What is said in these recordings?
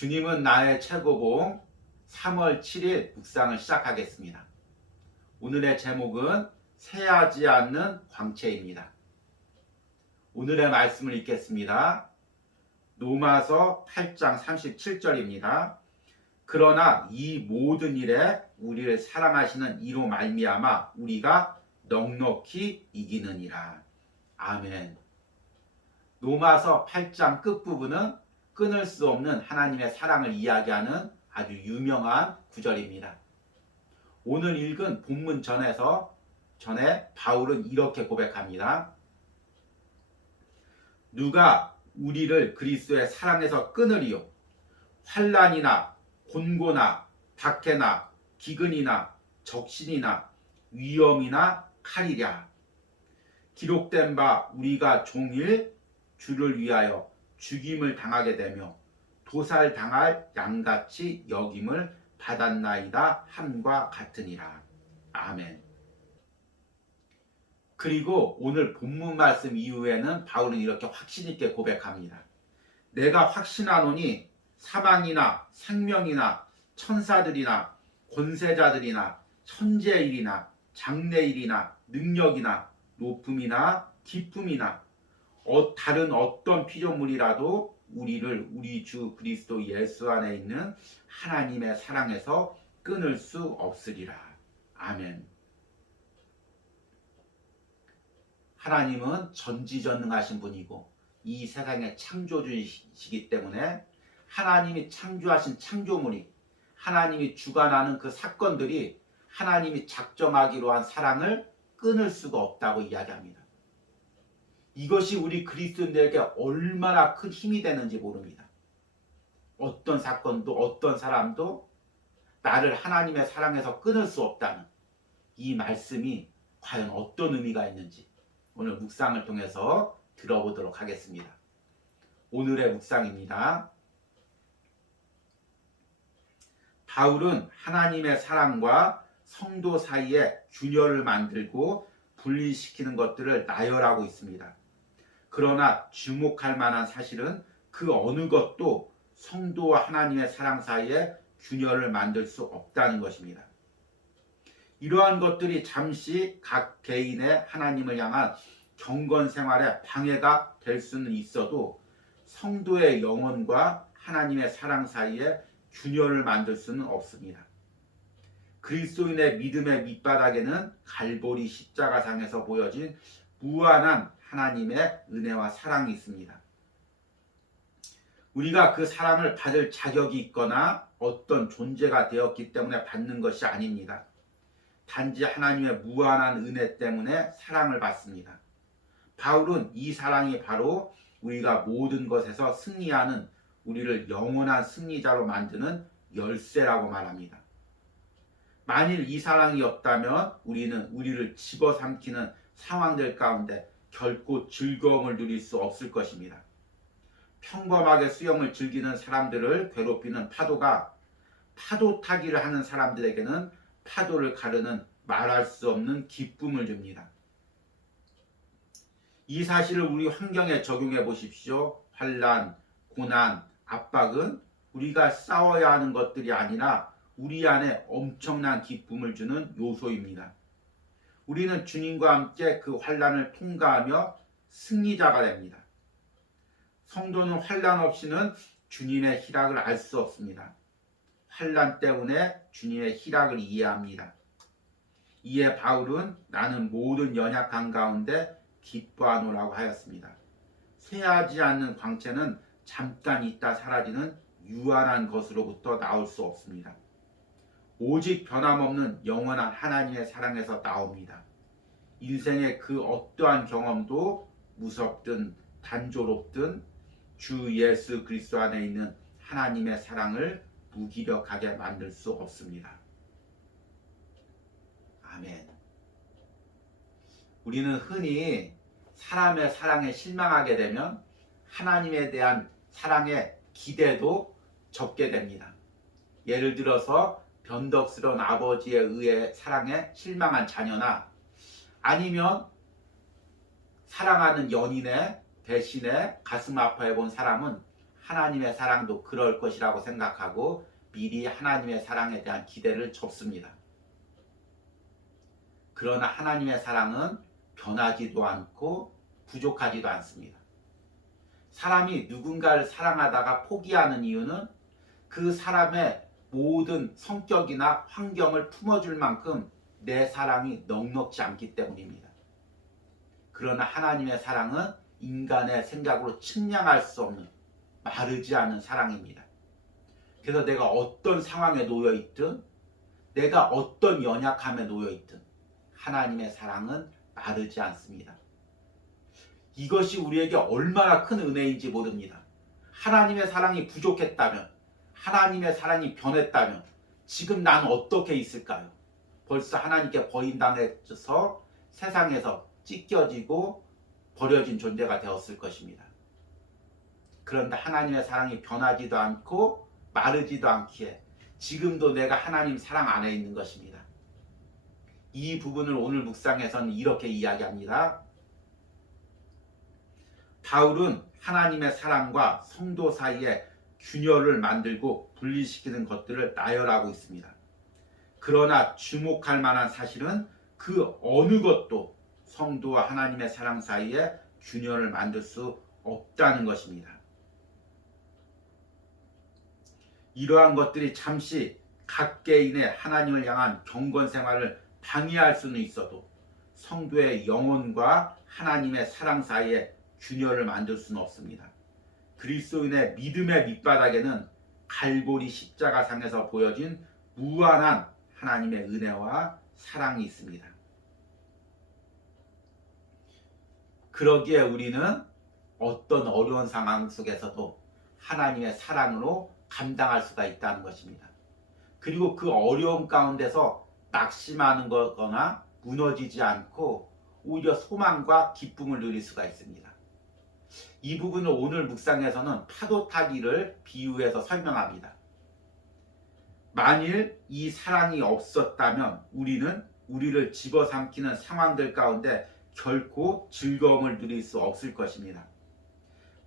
주님은 나의 최고봉 3월 7일 묵상을 시작하겠습니다. 오늘의 제목은 새하지 않는 광채입니다. 오늘의 말씀을 읽겠습니다. 로마서 8장 37절입니다. 그러나 이 모든 일에 우리를 사랑하시는 이로 말미암아 우리가 넉넉히 이기느니라. 아멘. 로마서 8장 끝부분은 끊을 수 없는 하나님의 사랑을 이야기하는 아주 유명한 구절입니다. 오늘 읽은 본문 전에 바울은 이렇게 고백합니다. 누가 우리를 그리스도의 사랑에서 끊으리요? 환난이나 곤고나 박해나 기근이나 적신이나 위험이나 칼이랴. 기록된 바 우리가 종일 주를 위하여 죽임을 당하게 되며 도살당할 양같이 여김을 받았나이다 함과 같으니라. 아멘. 그리고 오늘 본문 말씀 이후에는 바울은 이렇게 확신 있게 고백합니다. 내가 확신하노니 사망이나 생명이나 천사들이나 권세자들이나 천재일이나 장래일이나 능력이나 높음이나 기쁨이나 다른 어떤 피조물이라도 우리를 우리 주 그리스도 예수 안에 있는 하나님의 사랑에서 끊을 수 없으리라. 아멘. 하나님은 전지전능하신 분이고 이 세상의 창조주이시기 때문에 하나님이 창조하신 창조물이 하나님이 주관하는 그 사건들이 하나님이 작정하기로 한 사랑을 끊을 수가 없다고 이야기합니다. 이것이 우리 그리스도인들에게 얼마나 큰 힘이 되는지 모릅니다. 어떤 사건도 어떤 사람도 나를 하나님의 사랑에서 끊을 수 없다는 이 말씀이 과연 어떤 의미가 있는지 오늘 묵상을 통해서 들어보도록 하겠습니다. 오늘의 묵상입니다. 바울은 하나님의 사랑과 성도 사이에 균열을 만들고 분리시키는 것들을 나열하고 있습니다. 그러나 주목할 만한 사실은 그 어느 것도 성도와 하나님의 사랑 사이에 균열을 만들 수 없다는 것입니다. 이러한 것들이 잠시 각 개인의 하나님을 향한 경건 생활에 방해가 될 수는 있어도 성도의 영혼과 하나님의 사랑 사이에 균열을 만들 수는 없습니다. 그리스도인의 믿음의 밑바닥에는 갈보리 십자가상에서 보여진 무한한 하나님의 은혜와 사랑이 있습니다. 우리가 그 사랑을 받을 자격이 있거나 어떤 존재가 되었기 때문에 받는 것이 아닙니다. 단지 하나님의 무한한 은혜 때문에 사랑을 받습니다. 바울은 이 사랑이 바로 우리가 모든 것에서 승리하는 우리를 영원한 승리자로 만드는 열쇠라고 말합니다. 만일 이 사랑이 없다면 우리는 우리를 집어삼키는 상황들 가운데 결코 즐거움을 누릴 수 없을 것입니다. 평범하게 수영을 즐기는 사람들을 괴롭히는 파도가 파도 타기를 하는 사람들에게는 파도를 가르는 말할 수 없는 기쁨을 줍니다. 이 사실을 우리 환경에 적용해 보십시오. 환난, 고난, 압박은 우리가 싸워야 하는 것들이 아니라 우리 안에 엄청난 기쁨을 주는 요소입니다. 우리는 주님과 함께 그 환난을 통과하며 승리자가 됩니다. 성도는 환난 없이는 주님의 희락을 알 수 없습니다. 환난 때문에 주님의 희락을 이해합니다. 이에 바울은 나는 모든 연약한 가운데 기뻐하노라고 하였습니다. 쇠하지 않는 광채는 잠깐 있다 사라지는 유한한 것으로부터 나올 수 없습니다. 오직 변함없는 영원한 하나님의 사랑에서 나옵니다. 인생의 그 어떠한 경험도 무섭든 단조롭든 주 예수 그리스도 안에 있는 하나님의 사랑을 무기력하게 만들 수 없습니다. 아멘. 우리는 흔히 사람의 사랑에 실망하게 되면 하나님에 대한 사랑의 기대도 적게 됩니다. 예를 들어서 변덕스러운 아버지에 의해 사랑에 실망한 자녀나 아니면 사랑하는 연인의 배신에 가슴 아파해 본 사람은 하나님의 사랑도 그럴 것이라고 생각하고 미리 하나님의 사랑에 대한 기대를 접습니다. 그러나 하나님의 사랑은 변하지도 않고 부족하지도 않습니다. 사람이 누군가를 사랑하다가 포기하는 이유는 그 사람의 모든 성격이나 환경을 품어줄 만큼 내 사랑이 넉넉지 않기 때문입니다. 그러나 하나님의 사랑은 인간의 생각으로 측량할 수 없는 마르지 않은 사랑입니다. 그래서 내가 어떤 상황에 놓여 있든 내가 어떤 연약함에 놓여 있든 하나님의 사랑은 마르지 않습니다. 이것이 우리에게 얼마나 큰 은혜인지 모릅니다. 하나님의 사랑이 부족했다면, 하나님의 사랑이 변했다면 지금 난 어떻게 있을까요? 벌써 하나님께 버림당해서 세상에서 찢겨지고 버려진 존재가 되었을 것입니다. 그런데 하나님의 사랑이 변하지도 않고 마르지도 않기에 지금도 내가 하나님 사랑 안에 있는 것입니다. 이 부분을 오늘 묵상에서는 이렇게 이야기합니다. 바울은 하나님의 사랑과 성도 사이에 균열을 만들고 분리시키는 것들을 나열하고 있습니다. 그러나 주목할 만한 사실은 그 어느 것도 성도와 하나님의 사랑 사이에 균열을 만들 수 없다는 것입니다. 이러한 것들이 잠시 각 개인의 하나님을 향한 경건 생활을 방해할 수는 있어도 성도의 영혼과 하나님의 사랑 사이에 균열을 만들 수는 없습니다. 그리스도인의 믿음의 밑바닥에는 갈보리 십자가상에서 보여진 무한한 하나님의 은혜와 사랑이 있습니다. 그러기에 우리는 어떤 어려운 상황 속에서도 하나님의 사랑으로 감당할 수가 있다는 것입니다. 그리고 그 어려움 가운데서 낙심하는 거거나 무너지지 않고 오히려 소망과 기쁨을 누릴 수가 있습니다. 이 부분을 오늘 묵상에서는 파도 타기를 비유해서 설명합니다. 만일 이 사랑이 없었다면 우리는 우리를 집어삼키는 상황들 가운데 결코 즐거움을 누릴 수 없을 것입니다.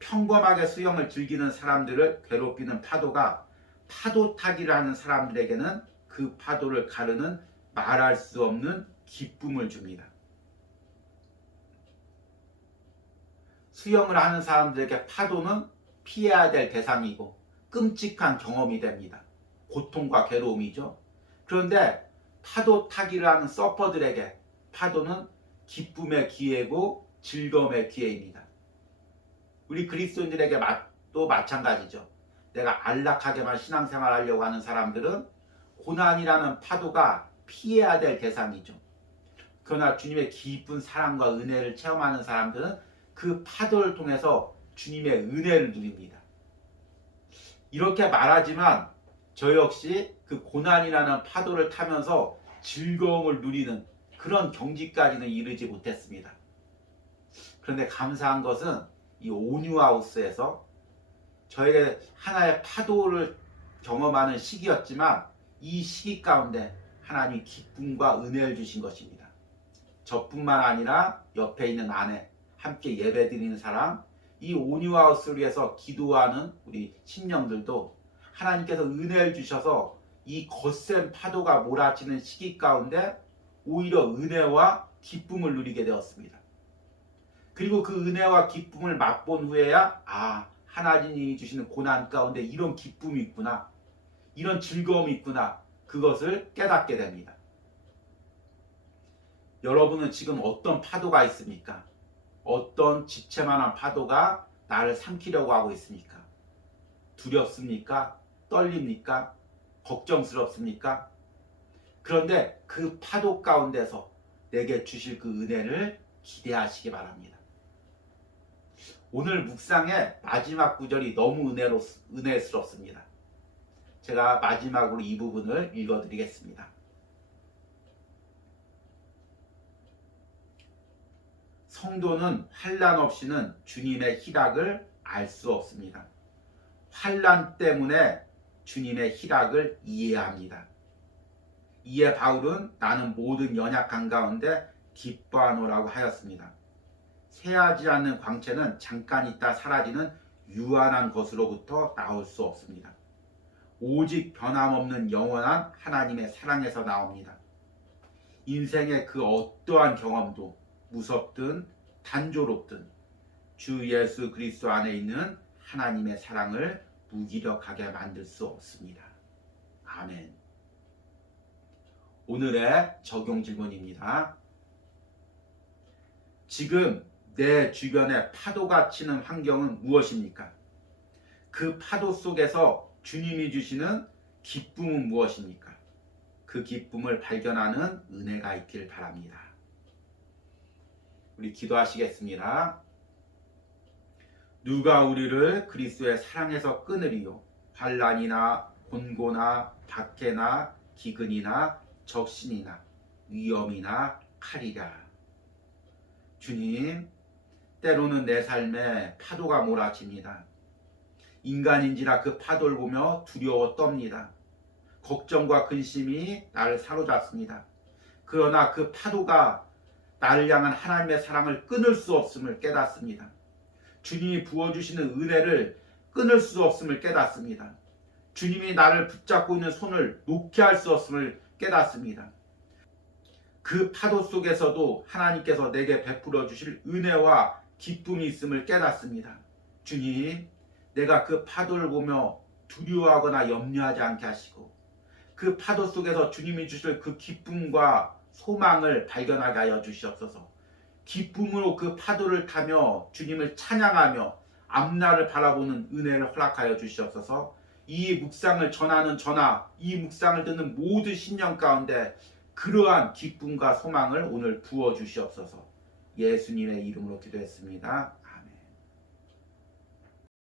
평범하게 수영을 즐기는 사람들을 괴롭히는 파도가 파도 타기를 하는 사람들에게는 그 파도를 가르는 말할 수 없는 기쁨을 줍니다. 수영을 하는 사람들에게 파도는 피해야 될 대상이고 끔찍한 경험이 됩니다. 고통과 괴로움이죠. 그런데 파도 타기를 하는 서퍼들에게 파도는 기쁨의 기회고 즐거움의 기회입니다. 우리 그리스도인들에게 또 마찬가지죠. 내가 안락하게만 신앙생활 하려고 하는 사람들은 고난이라는 파도가 피해야 될 대상이죠. 그러나 주님의 깊은 사랑과 은혜를 체험하는 사람들은 그 파도를 통해서 주님의 은혜를 누립니다. 이렇게 말하지만 저 역시 그 고난이라는 파도를 타면서 즐거움을 누리는 그런 경지까지는 이르지 못했습니다. 그런데 감사한 것은 이 온유하우스에서 저에게 하나의 파도를 경험하는 시기였지만 이 시기 가운데 하나님이 기쁨과 은혜를 주신 것입니다. 저뿐만 아니라 옆에 있는 아내, 함께 예배드리는 사람, 이 온유하우스를 위해서 기도하는 우리 심령들도 하나님께서 은혜를 주셔서 이 거센 파도가 몰아치는 시기 가운데 오히려 은혜와 기쁨을 누리게 되었습니다. 그리고 그 은혜와 기쁨을 맛본 후에야 하나님이 주시는 고난 가운데 이런 기쁨이 있구나, 이런 즐거움이 있구나, 그것을 깨닫게 됩니다. 여러분은 지금 어떤 파도가 있습니까? 어떤 지체만한 파도가 나를 삼키려고 하고 있습니까? 두렵습니까? 떨립니까? 걱정스럽습니까? 그런데 그 파도 가운데서 내게 주실 그 은혜를 기대하시기 바랍니다. 오늘 묵상의 마지막 구절이 너무 은혜스럽습니다. 제가 마지막으로 이 부분을 읽어드리겠습니다. 성도는 환난 없이는 주님의 희락을 알 수 없습니다. 환난 때문에 주님의 희락을 이해합니다. 이에 바울은 나는 모든 연약한 가운데 기뻐하노라고 하였습니다. 새하지 않는 광채는 잠깐 있다 사라지는 유한한 것으로부터 나올 수 없습니다. 오직 변함없는 영원한 하나님의 사랑에서 나옵니다. 인생의 그 어떠한 경험도 무섭든 단조롭든 주 예수 그리스도 안에 있는 하나님의 사랑을 무기력하게 만들 수 없습니다. 아멘. 오늘의 적용 질문입니다. 지금 내 주변에 파도가 치는 환경은 무엇입니까? 그 파도 속에서 주님이 주시는 기쁨은 무엇입니까? 그 기쁨을 발견하는 은혜가 있길 바랍니다. 우리 기도하시겠습니다. 누가 우리를 그리스도의 사랑에서 끊으리요? 환난이나 곤고나 박해나 기근이나 적신이나 위험이나 칼이라. 주님, 때로는 내 삶에 파도가 몰아칩니다. 인간인지라 그 파도를 보며 두려워 떱니다. 걱정과 근심이 나를 사로잡습니다. 그러나 그 파도가 나를 향한 하나님의 사랑을 끊을 수 없음을 깨닫습니다. 주님이 부어주시는 은혜를 끊을 수 없음을 깨닫습니다. 주님이 나를 붙잡고 있는 손을 놓게 할 수 없음을 깨닫습니다. 그 파도 속에서도 하나님께서 내게 베풀어 주실 은혜와 기쁨이 있음을 깨닫습니다. 주님, 내가 그 파도를 보며 두려워하거나 염려하지 않게 하시고 그 파도 속에서 주님이 주실 그 기쁨과 소망을 발견하게 하여 주시옵소서. 기쁨으로 그 파도를 타며 주님을 찬양하며 앞날을 바라보는 은혜를 허락하여 주시옵소서. 이 묵상을 전하는 저나 이 묵상을 듣는 모든 신령 가운데 그러한 기쁨과 소망을 오늘 부어 주시옵소서. 예수님의 이름으로 기도했습니다.